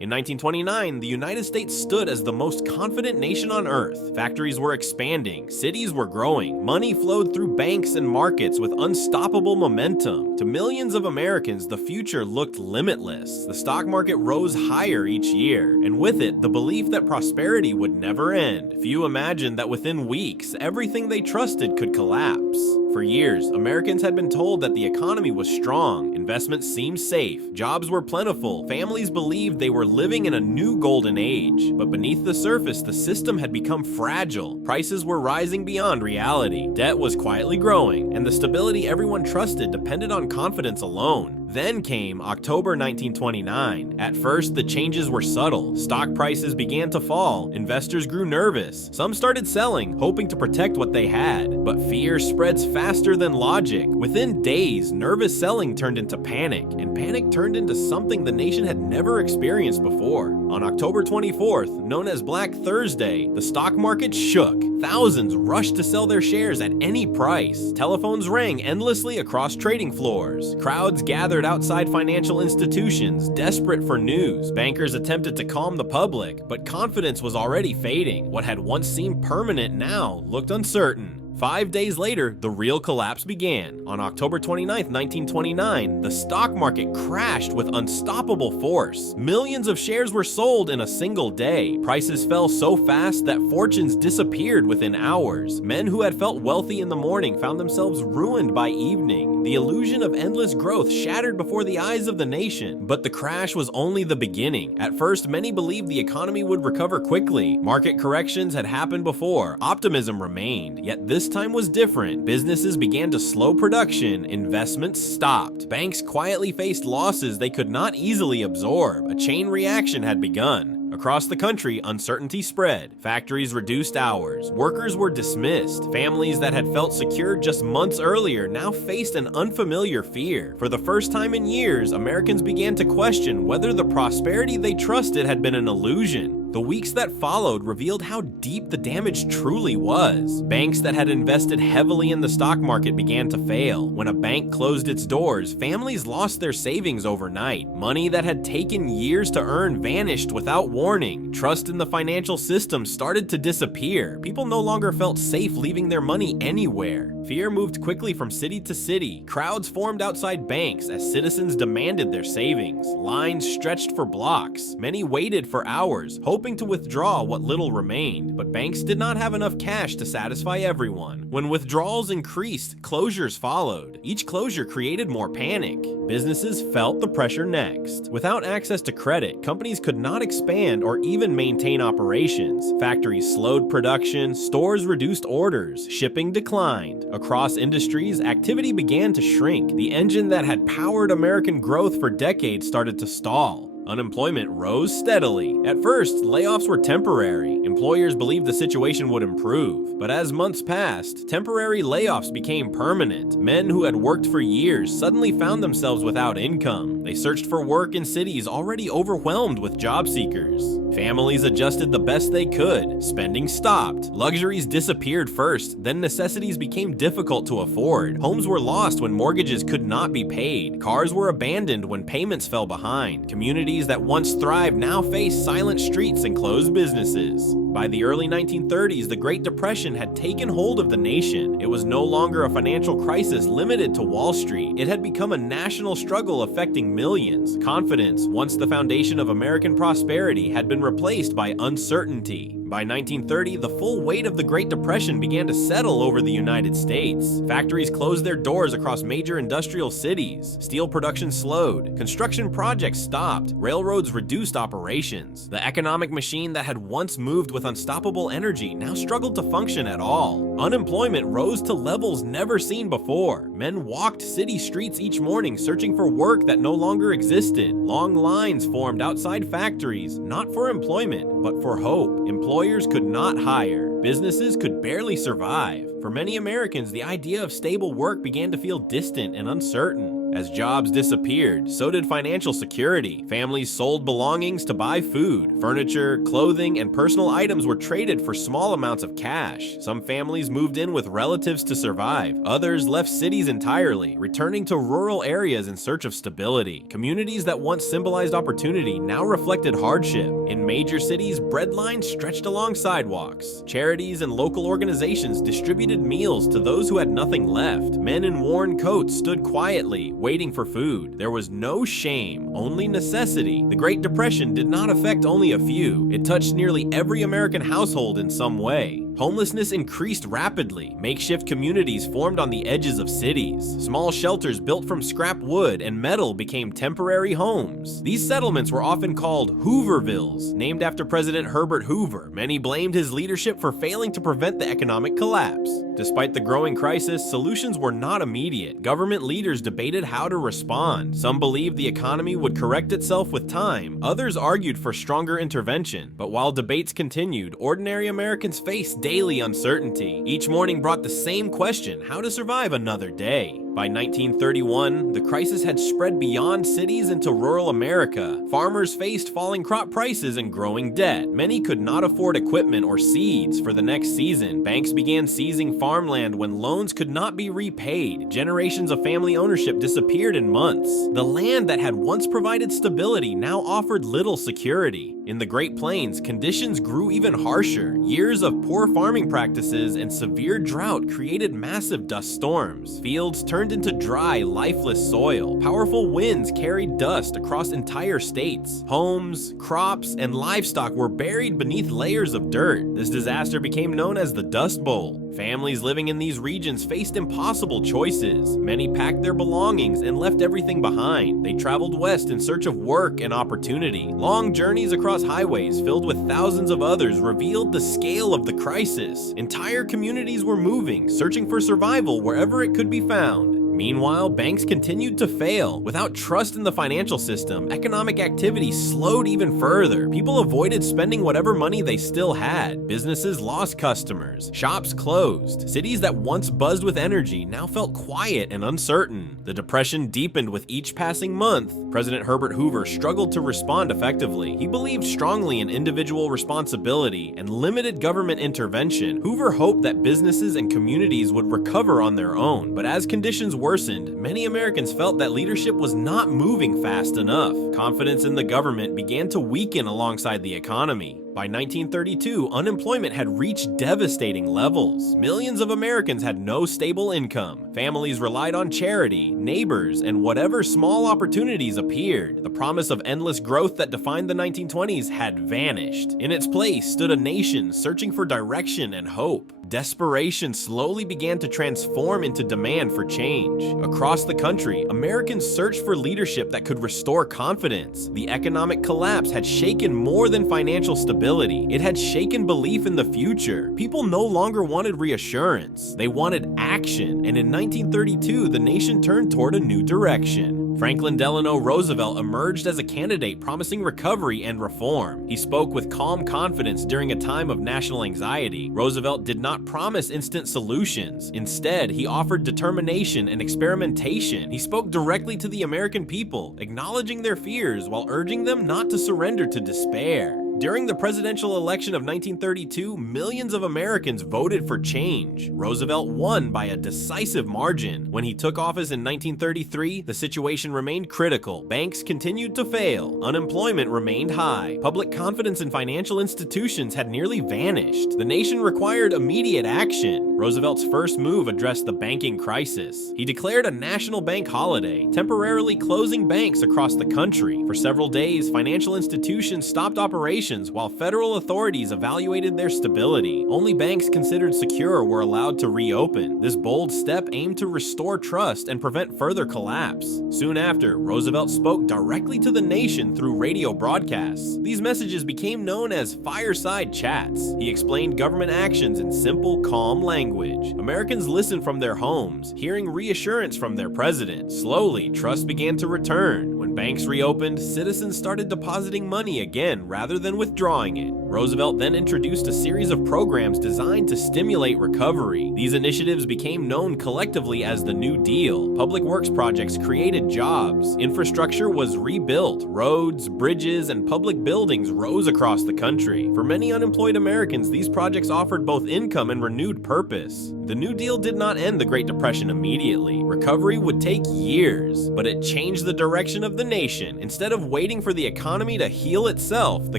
In 1929, the United States stood as the most confident nation on earth. Factories were expanding, cities were growing, money flowed through banks and markets with unstoppable momentum. To millions of Americans, the future looked limitless. The stock market rose higher each year, and with it, the belief that prosperity would never end. Few imagined that within weeks, everything they trusted could collapse. For years, Americans had been told that the economy was strong, investments seemed safe, jobs were plentiful, families believed they were living in a new golden age. But beneath the surface, the system had become fragile. Prices were rising beyond reality, debt was quietly growing, and the stability everyone trusted depended on confidence alone. Then came October 1929. At first, the changes were subtle. Stock prices began to fall. Investors grew nervous. Some started selling, hoping to protect what they had. But fear spreads faster than logic. Within days, nervous selling turned into panic, and panic turned into something the nation had never experienced before. On October 24th, known as Black Thursday, the stock market shook. Thousands rushed to sell their shares at any price. Telephones rang endlessly across trading floors. Crowds gathered outside financial institutions, desperate for news. Bankers attempted to calm the public, but confidence was already fading. What had once seemed permanent now looked uncertain. 5 days later, the real collapse began. On October 29, 1929, the stock market crashed with unstoppable force. Millions of shares were sold in a single day. Prices fell so fast that fortunes disappeared within hours. Men who had felt wealthy in the morning found themselves ruined by evening. The illusion of endless growth shattered before the eyes of the nation. But the crash was only the beginning. At first, many believed the economy would recover quickly. Market corrections had happened before. Optimism remained. Yet this time was different. Businesses began to slow production, investments stopped. Banks quietly faced losses they could not easily absorb. A chain reaction had begun. Across the country, uncertainty spread. Factories reduced hours. Workers were dismissed. Families that had felt secure just months earlier now faced an unfamiliar fear. For the first time in years, Americans began to question whether the prosperity they trusted had been an illusion. The weeks that followed revealed how deep the damage truly was. Banks that had invested heavily in the stock market began to fail. When a bank closed its doors, families lost their savings overnight. Money that had taken years to earn vanished without warning. Trust in the financial system started to disappear. People no longer felt safe leaving their money anywhere. Fear moved quickly from city to city. Crowds formed outside banks as citizens demanded their savings. Lines stretched for blocks. Many waited for hours, hoping to withdraw what little remained, but banks did not have enough cash to satisfy everyone. When withdrawals increased, closures followed. Each closure created more panic. Businesses felt the pressure next. Without access to credit, companies could not expand or even maintain operations. Factories slowed production, stores reduced orders, shipping declined. Across industries, activity began to shrink. The engine that had powered American growth for decades started to stall. Unemployment rose steadily. At first, layoffs were temporary. Employers believed the situation would improve. But as months passed, temporary layoffs became permanent. Men who had worked for years suddenly found themselves without income. They searched for work in cities already overwhelmed with job seekers. Families adjusted the best they could. Spending stopped. Luxuries disappeared first, then necessities became difficult to afford. Homes were lost when mortgages could not be paid. Cars were abandoned when payments fell behind. Communities that once thrived now faced silent streets and closed businesses. By the early 1930s, the Great Depression had taken hold of the nation. It was no longer a financial crisis limited to Wall Street. It had become a national struggle affecting millions. Confidence, once the foundation of American prosperity, had been replaced by uncertainty. By 1930, the full weight of the Great Depression began to settle over the United States. Factories closed their doors across major industrial cities. Steel production slowed. Construction projects stopped. Railroads reduced operations. The economic machine that had once moved with unstoppable energy now struggled to function at all. Unemployment rose to levels never seen before. Men walked city streets each morning searching for work that no longer existed. Long lines formed outside factories, not for employment, but for hope. Employers could not hire. Businesses could barely survive. For many Americans, the idea of stable work began to feel distant and uncertain. As jobs disappeared, so did financial security. Families sold belongings to buy food. Furniture, clothing, and personal items were traded for small amounts of cash. Some families moved in with relatives to survive. Others left cities entirely, returning to rural areas in search of stability. Communities that once symbolized opportunity now reflected hardship. In major cities, bread lines stretched along sidewalks. Charities and local organizations distributed meals to those who had nothing left. Men in worn coats stood quietly, waiting for food. There was no shame, only necessity. The Great Depression did not affect only a few. It touched nearly every American household in some way. Homelessness increased rapidly. Makeshift communities formed on the edges of cities. Small shelters built from scrap wood and metal became temporary homes. These settlements were often called Hoovervilles, named after President Herbert Hoover. Many blamed his leadership for failing to prevent the economic collapse. Despite the growing crisis, solutions were not immediate. Government leaders debated how to respond. Some believed the economy would correct itself with time. Others argued for stronger intervention. But while debates continued, ordinary Americans faced daily uncertainty. Each morning brought the same question: how to survive another day. By 1931, the crisis had spread beyond cities into rural America. Farmers faced falling crop prices and growing debt. Many could not afford equipment or seeds for the next season. Banks began seizing farmland when loans could not be repaid. Generations of family ownership disappeared in months. The land that had once provided stability now offered little security. In the Great Plains, conditions grew even harsher. Years of poor farming practices and severe drought created massive dust storms. Fields turned into dry, lifeless soil. Powerful winds carried dust across entire states. Homes, crops, and livestock were buried beneath layers of dirt. This disaster became known as the Dust Bowl. Families living in these regions faced impossible choices. Many packed their belongings and left everything behind. They traveled west in search of work and opportunity. Long journeys across highways filled with thousands of others revealed the scale of the crisis. Entire communities were moving, searching for survival wherever it could be found. Meanwhile, banks continued to fail. Without trust in the financial system, economic activity slowed even further. People avoided spending whatever money they still had. Businesses lost customers. Shops closed. Cities that once buzzed with energy now felt quiet and uncertain. The depression deepened with each passing month. President Herbert Hoover struggled to respond effectively. He believed strongly in individual responsibility and limited government intervention. Hoover hoped that businesses and communities would recover on their own, but as conditions worsened, many Americans felt that leadership was not moving fast enough. Confidence in the government began to weaken alongside the economy. By 1932, unemployment had reached devastating levels. Millions of Americans had no stable income. Families relied on charity, neighbors, and whatever small opportunities appeared. The promise of endless growth that defined the 1920s had vanished. In its place stood a nation searching for direction and hope. Desperation slowly began to transform into demand for change. Across the country, Americans searched for leadership that could restore confidence. The economic collapse had shaken more than financial stability. It had shaken belief in the future. People no longer wanted reassurance. They wanted action. And in 1932, the nation turned toward a new direction. Franklin Delano Roosevelt emerged as a candidate promising recovery and reform. He spoke with calm confidence during a time of national anxiety. Roosevelt did not promise instant solutions. Instead, he offered determination and experimentation. He spoke directly to the American people, acknowledging their fears while urging them not to surrender to despair. During the presidential election of 1932, millions of Americans voted for change. Roosevelt won by a decisive margin. When he took office in 1933, the situation remained critical. Banks continued to fail. Unemployment remained high. Public confidence in financial institutions had nearly vanished. The nation required immediate action. Roosevelt's first move addressed the banking crisis. He declared a national bank holiday, temporarily closing banks across the country. For several days, financial institutions stopped operations while federal authorities evaluated their stability. Only banks considered secure were allowed to reopen. This bold step aimed to restore trust and prevent further collapse. Soon after, Roosevelt spoke directly to the nation through radio broadcasts. These messages became known as fireside chats. He explained government actions in simple, calm language. Americans listened from their homes, hearing reassurance from their president. Slowly, trust began to return. When banks reopened, citizens started depositing money again rather than withdrawing it. Roosevelt then introduced a series of programs designed to stimulate recovery. These initiatives became known collectively as the New Deal. Public works projects created jobs. Infrastructure was rebuilt. Roads, bridges, and public buildings rose across the country. For many unemployed Americans, these projects offered both income and renewed purpose. The New Deal did not end the Great Depression immediately. Recovery would take years, but it changed the direction of the nation. Instead of waiting for the economy to heal itself, the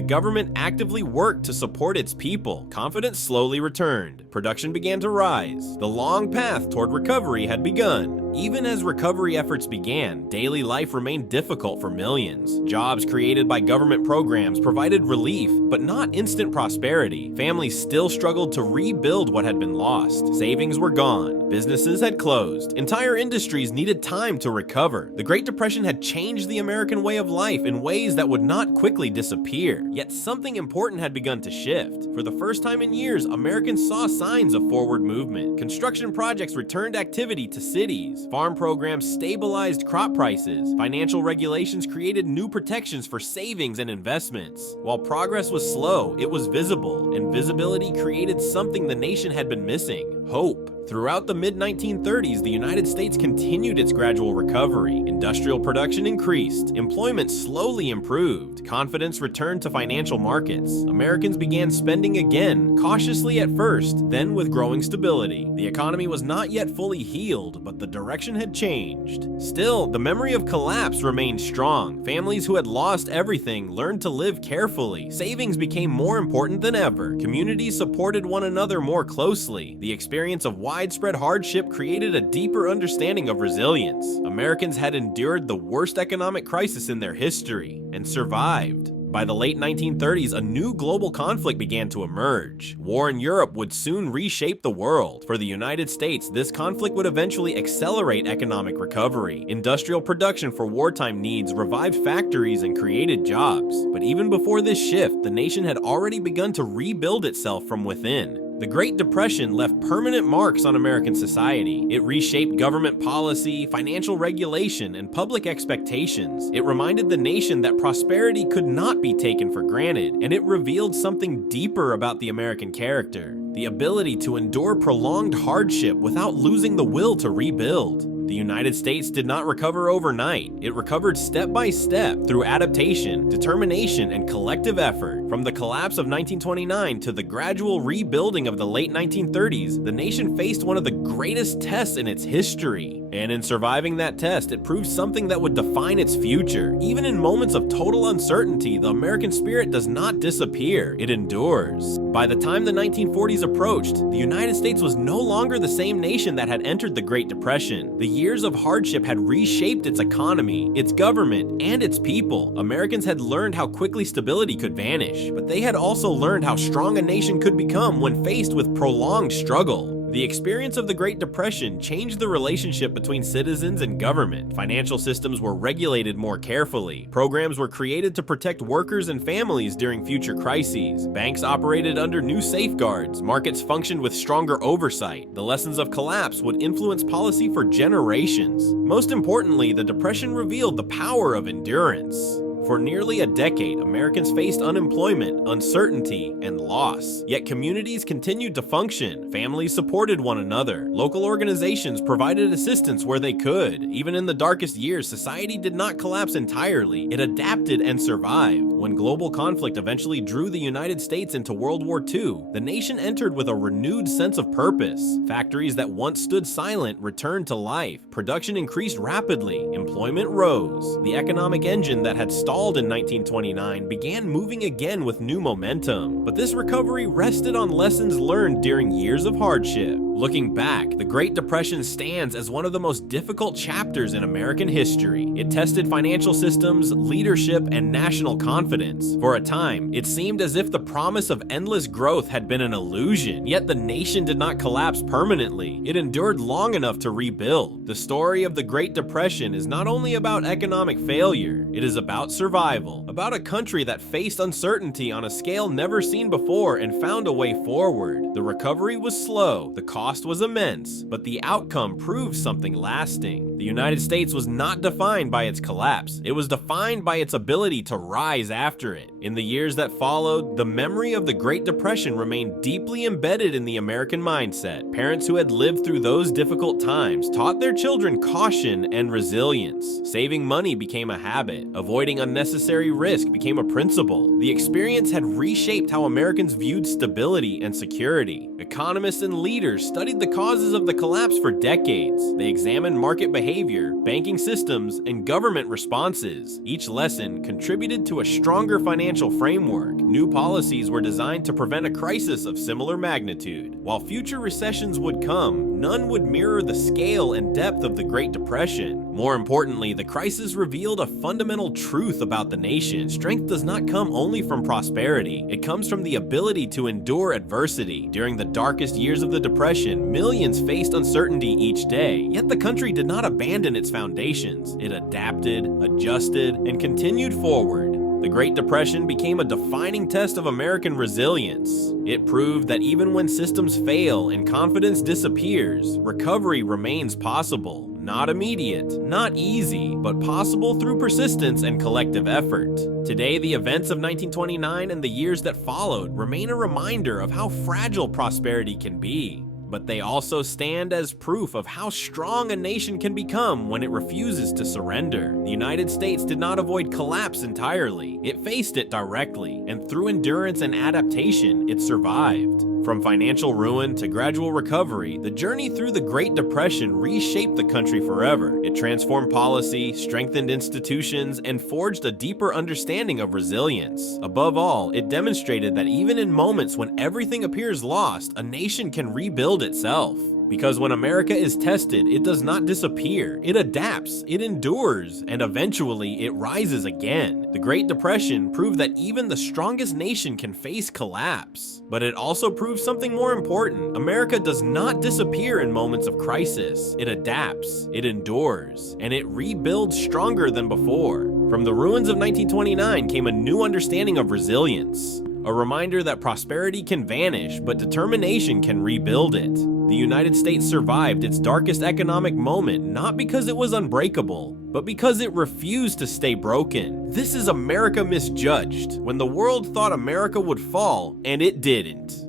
government actively worked to support its people. Confidence slowly returned. Production began to rise. The long path toward recovery had begun. Even as recovery efforts began, daily life remained difficult for millions. Jobs created by government programs provided relief, but not instant prosperity. Families still struggled to rebuild what had been lost. Savings were gone. Businesses had closed. Entire industries needed time to recover. The Great Depression had changed the American way of life in ways that would not quickly disappear. Yet something important had begun to shift. For the first time in years, Americans saw signs of forward movement. Construction projects returned activity to cities. Farm programs stabilized crop prices. Financial regulations created new protections for savings and investments. While progress was slow, it was visible, and visibility created something the nation had been missing: hope. Throughout the mid-1930s, the United States continued its gradual recovery. Industrial production increased. Employment slowly improved. Confidence returned to financial markets. Americans began spending again, cautiously at first, then with growing stability. The economy was not yet fully healed, but the direction had changed. Still, the memory of collapse remained strong. Families who had lost everything learned to live carefully. Savings became more important than ever. Communities supported one another more closely. The experience of widespread hardship created a deeper understanding of resilience. Americans had endured the worst economic crisis in their history and survived. By the late 1930s, a new global conflict began to emerge. War in Europe would soon reshape the world. For the United States, this conflict would eventually accelerate economic recovery. Industrial production for wartime needs revived factories and created jobs. But even before this shift, the nation had already begun to rebuild itself from within. The Great Depression left permanent marks on American society. It reshaped government policy, financial regulation, and public expectations. It reminded the nation that prosperity could not be taken for granted, and it revealed something deeper about the American character: the ability to endure prolonged hardship without losing the will to rebuild. The United States did not recover overnight. It recovered step by step through adaptation, determination, and collective effort. From the collapse of 1929 to the gradual rebuilding of the late 1930s, the nation faced one of the greatest tests in its history. And in surviving that test, it proved something that would define its future. Even in moments of total uncertainty, the American spirit does not disappear. It endures. By the time the 1940s approached, the United States was no longer the same nation that had entered the Great Depression. The years of hardship had reshaped its economy, its government, and its people. Americans had learned how quickly stability could vanish, but they had also learned how strong a nation could become when faced with prolonged struggle. The experience of the Great Depression changed the relationship between citizens and government. Financial systems were regulated more carefully. Programs were created to protect workers and families during future crises. Banks operated under new safeguards. Markets functioned with stronger oversight. The lessons of collapse would influence policy for generations. Most importantly, the Depression revealed the power of endurance. For nearly a decade, Americans faced unemployment, uncertainty, and loss. Yet communities continued to function. Families supported one another. Local organizations provided assistance where they could. Even in the darkest years, society did not collapse entirely. It adapted and survived. When global conflict eventually drew the United States into World War II, the nation entered with a renewed sense of purpose. Factories that once stood silent returned to life. Production increased rapidly. Employment rose. The economic engine that had stalled in 1929 began moving again with new momentum. But this recovery rested on lessons learned during years of hardship. Looking back, the Great Depression stands as one of the most difficult chapters in American history. It tested financial systems, leadership, and national confidence. For a time, it seemed as if the promise of endless growth had been an illusion. Yet the nation did not collapse permanently. It endured long enough to rebuild. The story of the Great Depression is not only about economic failure, it is about survival, about a country that faced uncertainty on a scale never seen before and found a way forward. The recovery was slow, the cost was immense, but the outcome proved something lasting. The United States was not defined by its collapse. It was defined by its ability to rise after it. In the years that followed, the memory of the Great Depression remained deeply embedded in the American mindset. Parents who had lived through those difficult times taught their children caution and resilience. Saving money became a habit. Avoiding unnecessary risk became a principle. The experience had reshaped how Americans viewed stability and security. Economists and leaders studied the causes of the collapse for decades. They examined market behavior, banking systems, and government responses. Each lesson contributed to a stronger financial framework. New policies were designed to prevent a crisis of similar magnitude. While future recessions would come, none would mirror the scale and depth of the Great Depression. More importantly, the crisis revealed a fundamental truth about the nation. Strength does not come only from prosperity. It comes from the ability to endure adversity. During the darkest years of the Depression, millions faced uncertainty each day, yet the country did not abandon its foundations. It adapted, adjusted, and continued forward. The Great Depression became a defining test of American resilience. It proved that even when systems fail and confidence disappears, recovery remains possible. Not immediate, not easy, but possible through persistence and collective effort. Today, the events of 1929 and the years that followed remain a reminder of how fragile prosperity can be. But they also stand as proof of how strong a nation can become when it refuses to surrender. The United States did not avoid collapse entirely. It faced it directly, and through endurance and adaptation, it survived. From financial ruin to gradual recovery, the journey through the Great Depression reshaped the country forever. It transformed policy, strengthened institutions, and forged a deeper understanding of resilience. Above all, it demonstrated that even in moments when everything appears lost, a nation can rebuild itself. Because when America is tested, it does not disappear. It adapts, it endures, and eventually it rises again. The Great Depression proved that even the strongest nation can face collapse. But it also proved something more important. America does not disappear in moments of crisis. It adapts, it endures, and it rebuilds stronger than before. From the ruins of 1929 came a new understanding of resilience. A reminder that prosperity can vanish, but determination can rebuild it. The United States survived its darkest economic moment not because it was unbreakable, but because it refused to stay broken. This is America misjudged, when the world thought America would fall, and it didn't.